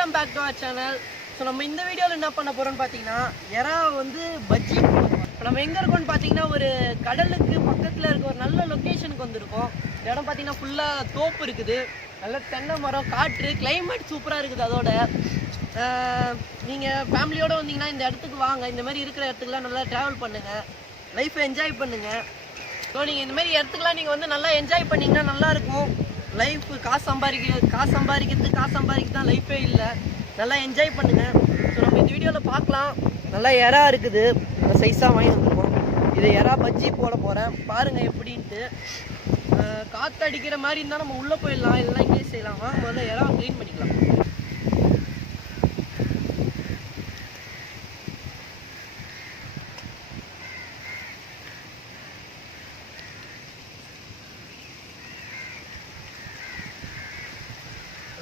Welcome back to our channel. So நம்ம இந்த வீடியோவில் என்ன பண்ண போகிறோம்னு பார்த்தீங்கன்னா எறா வந்து பஜ்ஜி. இப்போ நம்ம எங்கே இருக்கோம்னு பார்த்தீங்கன்னா ஒரு கடலுக்கு பக்கத்தில் இருக்க ஒரு நல்ல லொக்கேஷனுக்கு வந்திருக்கோம். இந்த இடம் பார்த்தீங்கன்னா ஃபுல்லாக தோப்பு இருக்குது, நல்ல தென்னை மரம், காற்று, கிளைமேட் சூப்பராக இருக்குது. அதோட நீங்கள் ஃபேமிலியோடு வந்தீங்கன்னா இந்த இடத்துக்கு வாங்க. இந்த மாதிரி இருக்கிற இடத்துக்குலாம் நல்லா ட்ராவல் பண்ணுங்கள், லைஃப்பை என்ஜாய் பண்ணுங்கள். ஸோ நீங்கள் இந்த மாதிரி இடத்துக்குலாம் நீங்கள் வந்து நல்லா என்ஜாய் பண்ணிங்கன்னா நல்லாயிருக்கும். லைஃப் காசு சம்பாதிக்கிறது தான் லைஃபே இல்லை. நல்லா என்ஜாய் பண்ணுங்கள். ஸோ நம்ம இந்த வீடியோவில் பார்க்கலாம். நல்லா எறா இருக்குது, சைஸாக வாங்கி வந்துருக்கோம். இது எறா பஜ்ஜி போட போகிறேன், பாருங்கள் எப்படின்ட்டு. காற்று அடிக்கிற மாதிரி இருந்தால் நம்ம உள்ளே போயிடலாம், இல்லைனா இங்கே செய்யலாமா. முதல்ல எறா க்ளீன் பண்ணிக்கலாம்.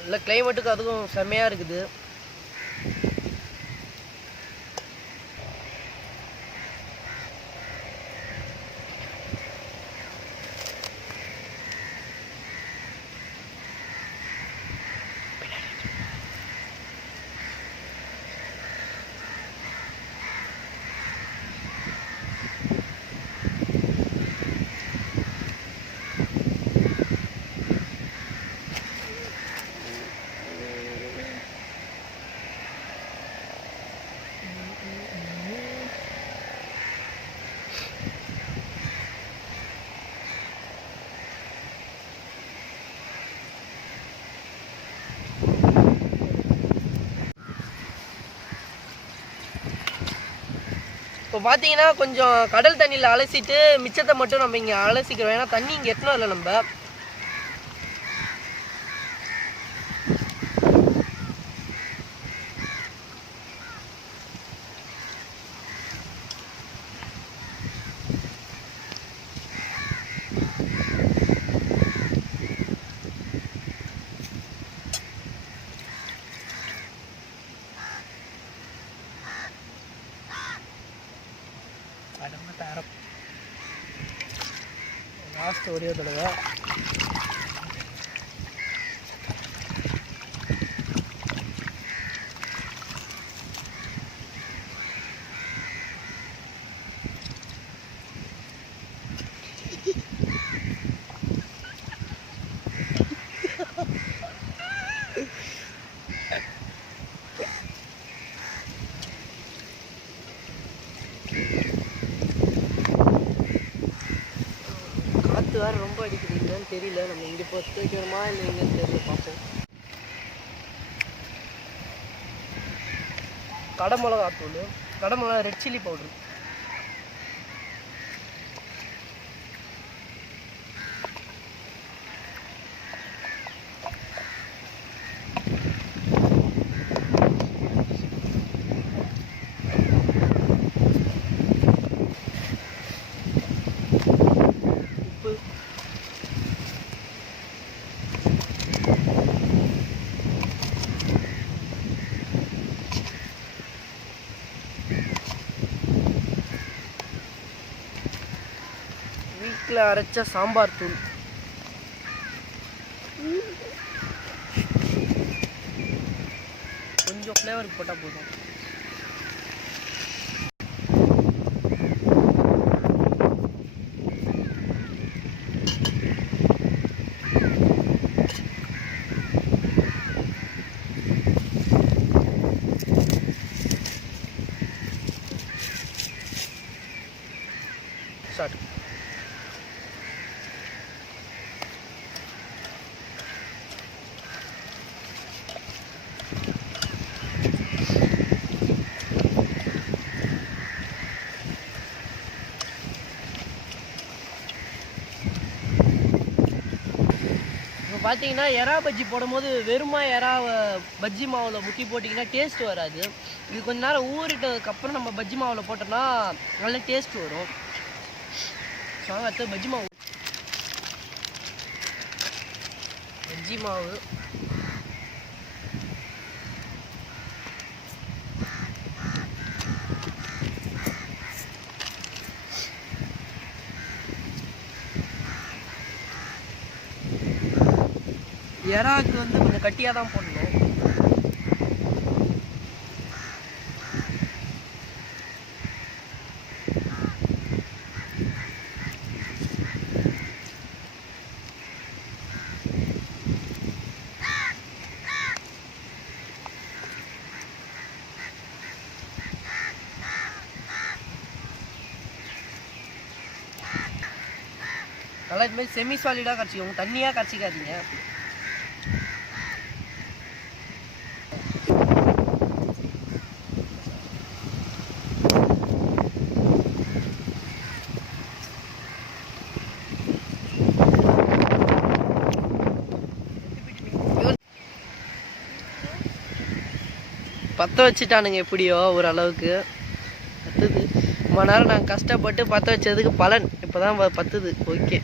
இல்லை கிளைமேட்டுக்கு அதுக்கும் செம்மையாக இருக்குது. இப்போ பார்த்தீங்கன்னா கொஞ்சம் கடல் தண்ணியில் அலசிட்டு மிச்சத்தை மட்டும் நம்ம இங்கே அலசிக்கிறோம். ஏன்னா தண்ணி இங்கே எத்தனும் இல்லை. நம்ம லாஸ்ட் ஒரே தடவை வேறு ரொம்ப அடிக்குது. இல்லைன்னு தெரியல, நம்ம இங்கே பொறுத்து வைக்கணுமா இல்லை எங்கேன்னு தெரியல, பார்ப்போம். கடை மிளகாத்தூள், கடை மிளகா, ரெட் சில்லி பவுட்ரு, வீட்டில் அரைச்ச சாம்பார் தூள், கொஞ்சம் ஃப்ளேவருக்கு போட்டால் போதும். ஸ்டார்ட். இப்போ பார்த்தீங்கன்னா எறா பஜ்ஜி போடும்போது வெறுமா எறாவை பஜ்ஜி மாவில் முக்கி போட்டிங்கன்னா டேஸ்ட் வராது. இது கொஞ்ச நேரம் ஊறிட்டதுக்கப்புறம் நம்ம பஜ்ஜி மாவில் போட்டோம்னா நல்ல டேஸ்ட் வரும். ஸோ அடுத்து பஜ்ஜி மாவு, பஜ்ஜி மாவு, எறாக்கு வந்து கொஞ்சம் கட்டியாக தான் போடணும். நல்லா இது மாதிரி செமி சாலிடாக கரைச்சிக்கோங்க, தண்ணியாக கரைச்சிக்காதீங்க. பற்ற வச்சுட்டானுங்க எப்படியோ ஓரளவுக்கு பத்துது. ரொம்ப நேரம் நாங்கள் கஷ்டப்பட்டு பற்ற வச்சதுக்கு பலன் இப்போ தான் பத்துது. ஓகே,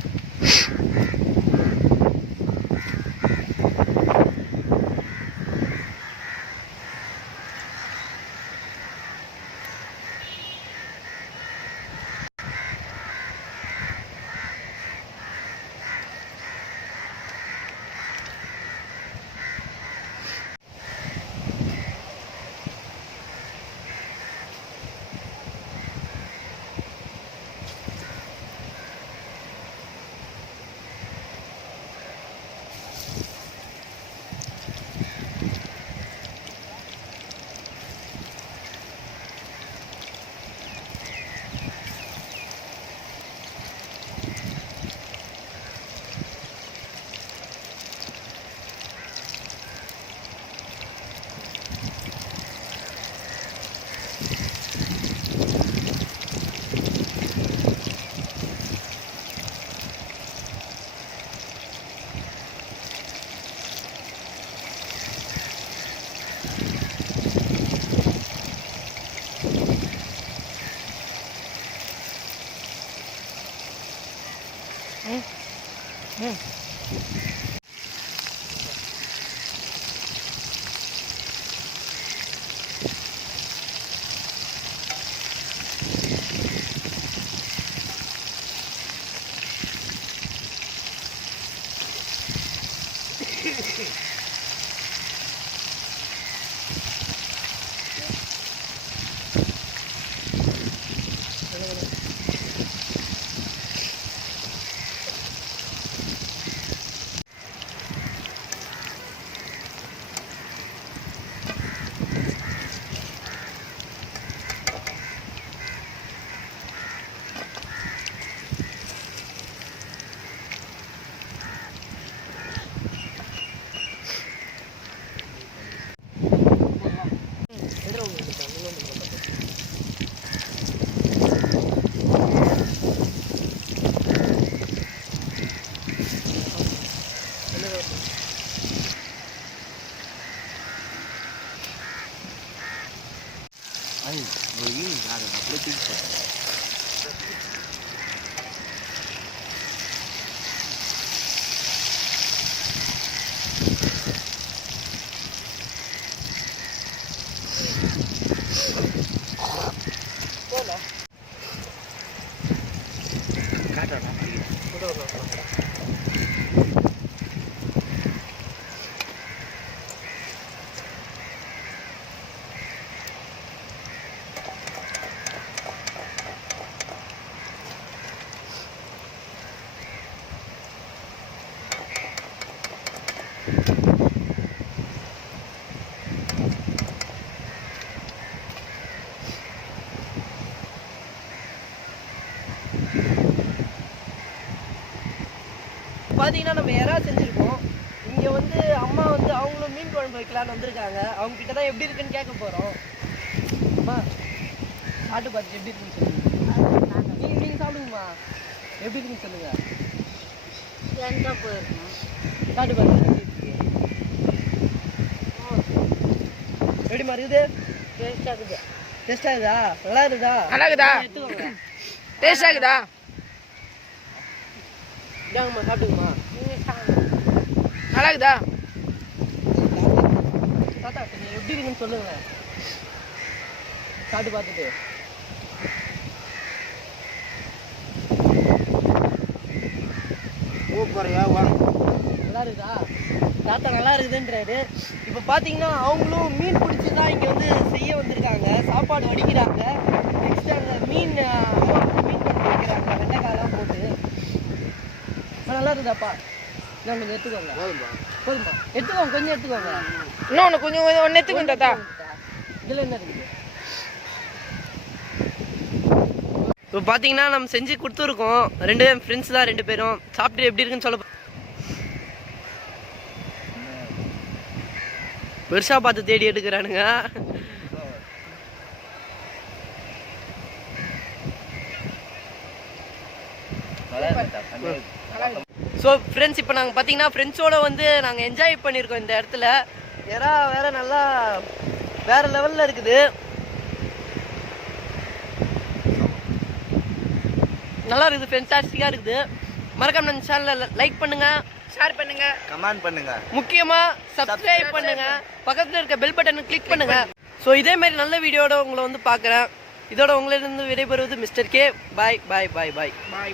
பார்த்தீங்கன்னா நம்ம எறா செஞ்சுருக்கோம். இங்கே வந்து அம்மா வந்து அவங்களும் மீன் குழம்பு வைக்கலான்னு வந்திருக்காங்க. அவங்க கிட்ட தான் எப்படி இருக்குன்னு கேட்க போகிறோம். அம்மா சாப்பிட்டு பார்த்து எப்படி இருக்குன்னு சொல்லுங்க. நீங்கள் சாப்பிடுங்கம்மா, எப்படி இருக்குன்னு சொல்லுங்க. எங்கே போயிருக்கோம் சாப்பிட்டு பார்த்து எப்படிமா இருக்குது? டேஸ்டாக இருக்குது. டேஸ்டாக இருக்குதா? நல்லா இருக்குதா? நல்லா இருக்குதா? எடுத்துக்கோங்க. டேஸ்டாக இருக்குதா? இதாங்கம்மா சாப்பிடுங்கம்மா. நல்லா இருக்குதா? தாத்தா நீங்கள் எப்படி இருக்குன்னு சொல்லுங்க சாப்பிட்டு பார்த்துட்டு. நல்லா இருக்குதா? தாத்தா நல்லா இருக்குதுன்றாரு. இப்போ பார்த்தீங்கன்னா அவங்களும் மீன் பிடிச்சி தான் இங்கே வந்து செய்ய வந்திருக்காங்க. சாப்பாடு வடிக்கிறாங்க. நெக்ஸ்ட் அங்கே மீன் மீன் குழம்பு வைக்கிறாங்க வெண்டைக்காயெல்லாம் போட்டு. நல்லா இருக்குதாப்பா? நான் கொஞ்சம் எடுத்துக்கோங்க. போதுமா? எடுத்துக்கோங்க, கொஞ்சம் எடுத்துக்கோங்க. இன்னொன்று கொஞ்சம் ஒன்று எடுத்துக்கோங்க தாத்தா. இதில் என்ன இருக்குது? இப்போ பார்த்தீங்கன்னா நம்ம செஞ்சு கொடுத்துருக்கோம். 2 ஃப்ரெண்ட்ஸ் தான், 2 பேரும். சாப்பிட்டு எப்படி இருக்குன்னு சொல்ல பெருசாக பார்த்து தேடி எடுக்கிறானுங்க. ஸோ ஃப்ரெண்ட்ஸ், இப்போ நாங்கள் பார்த்தீங்கன்னா ஃப்ரெண்ட்ஸோடு வந்து நாங்கள் என்ஜாய் பண்ணியிருக்கோம் இந்த இடத்துல. வேறு நல்லா வேறு லெவலில் இருக்குது. நல்லா இருக்குது, ஃபென்டாஸ்டிக்காக இருக்குது. மறக்காம நம்ம சேனலை லைக் பண்ணுங்கள், ஷேர் பண்ணுங்கள், கமெண்ட் பண்ணுங்கள், முக்கியமாக சப்ஸ்கிரைப் பண்ணுங்கள், பக்கத்தில் இருக்க பெல் பட்டனை கிளிக் பண்ணுங்கள். ஸோ இதேமாரி நல்ல வீடியோட உங்களை வந்து பார்க்குறேன். இதோட உங்களிலிருந்து விடைபெறுவது மிஸ்டர் கே. பாய் பாய் பாய் பாய் பாய்.